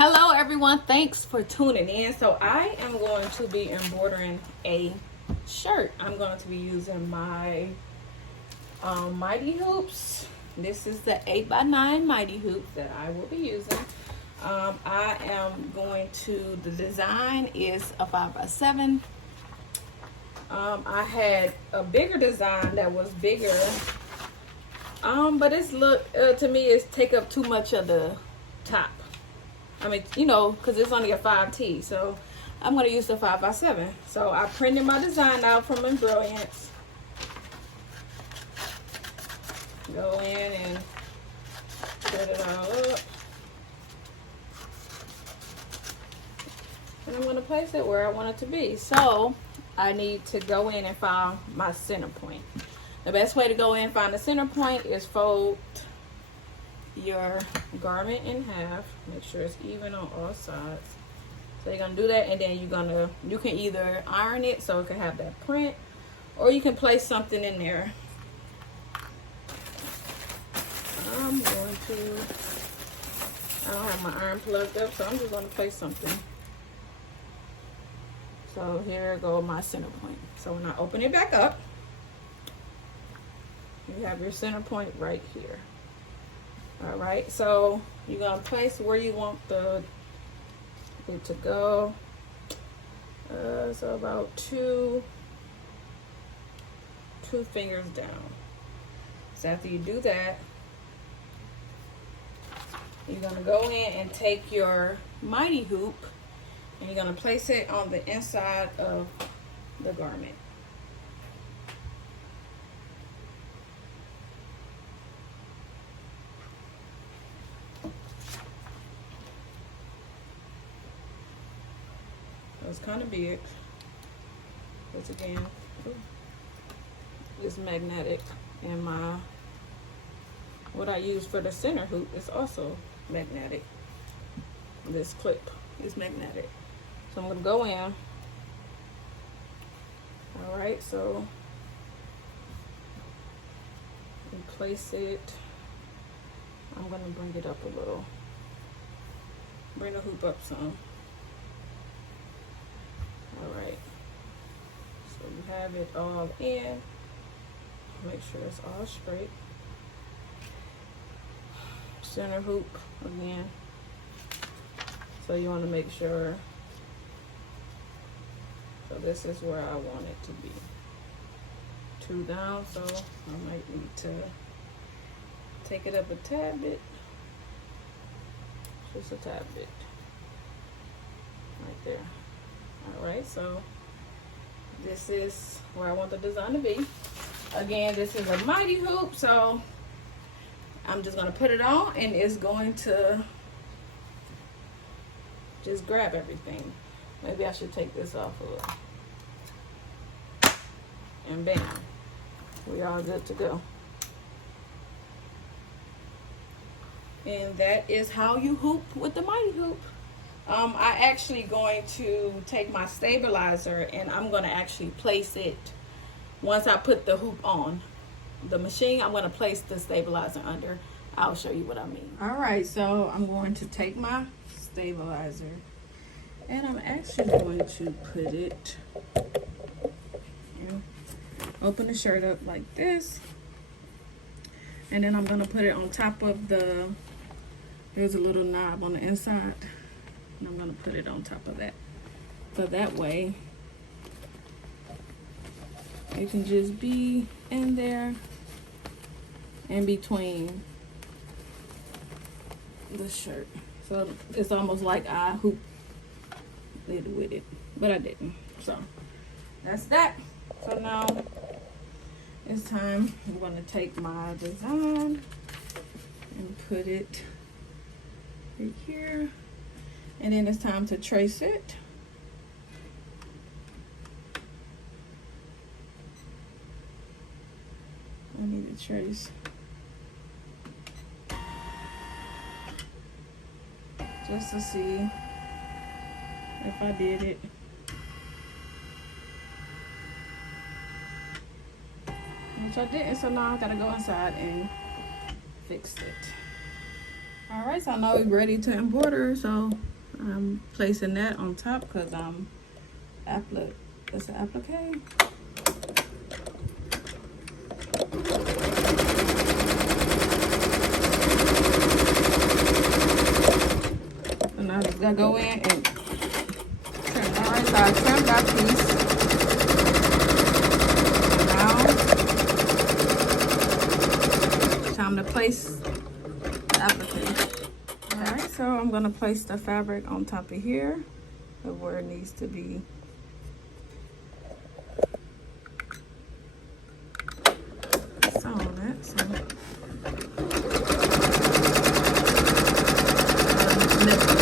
Hello everyone, thanks for tuning in. So I am going to be embroidering a shirt. I'm going to be using my Mighty hoops. This is the 8x9 Mighty hoops that I will be using. I am going to, the design is a 5x7. I had a bigger design that was bigger, but it's to me it's take up too much of the top. I mean, you know, because it's only a 5T, so I'm going to use the 5x7. So I printed my design out from Embroidering. Go in and set it all up. And I'm going to place it where I want it to be. So I need to go in and find my center point. The best way to go in and find the center point is fold your garment in half. Make sure it's even on all sides. So you're gonna do that, and then you can either iron it so it can have that print, or you can place something in there. I don't have my iron plugged up, so I'm just gonna place something. So here go my center point. So when I open it back up, you have your center point right here. All right, so you're gonna place where you want it to go. So about two fingers down. So after you do that, you're gonna go in and take your Mighty hoop and you're gonna place it on the inside of the garment. It's kind of big, but again, it's magnetic, and what I use for the center hoop is also magnetic. This clip is magnetic, so I'm gonna go in. All right, so and place it. I'm gonna bring it up a little. Bring the hoop up some. All right, so you have it all in. Make sure it's all straight. Center hoop again. So you want to make sure. So this is where I want it to be. 2 down, so I might need to take it up a tad bit. Just a tad bit. Right there. All right, so this is where I want the design to be. Again, this is a Mighty hoop, so I'm just gonna put it on and it's going to just grab everything. Maybe I should take this off a little. And bam, we all good to go. And that is how you hoop with the Mighty hoop. I actually going to take my stabilizer and I'm going to actually place it once I put the hoop on the machine. I'm going to place the stabilizer under. I'll show you what I mean. All right, so I'm going to take my stabilizer and I'm actually going to put it, open the shirt up like this, and then I'm going to put it on top of there's a little knob on the inside. And I'm going to put it on top of that. So that way, it can just be in there in between the shirt. So it's almost like I hooped it with it, but I didn't. So that's that. So now it's time. I'm going to take my design and put it right here. And then it's time to trace it. I need to trace just to see if I did it. Which I didn't, so now I gotta go inside and fix it. All right, so now we're ready to embroider. So I'm placing that on top because it's an applique. So now I just gotta go in and trim. All right, so I trimmed that piece. Now time to place the applique. All right, so I'm gonna place the fabric on top of here, where it needs to be.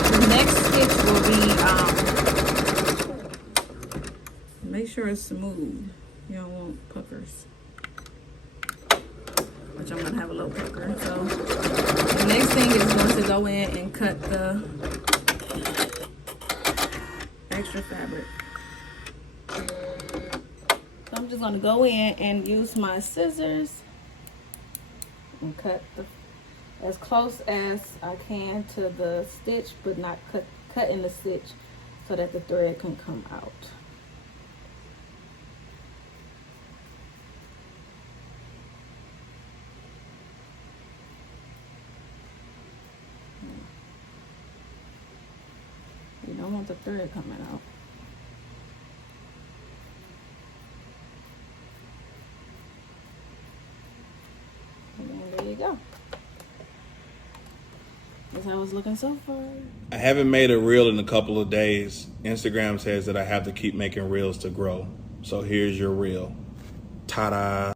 The next stitch will be, make sure it's smooth. You don't want puckers, which I'm gonna have a little pucker. So the next thing is going to go in and cut the extra fabric. So I'm just gonna go in and use my scissors and cut as close as I can to the stitch, but not cutting the stitch so that the thread can come out. You don't want the thread coming out. And there you go. That's how it's looking so far. I haven't made a reel in a couple of days. Instagram says that I have to keep making reels to grow. So here's your reel. Ta-da.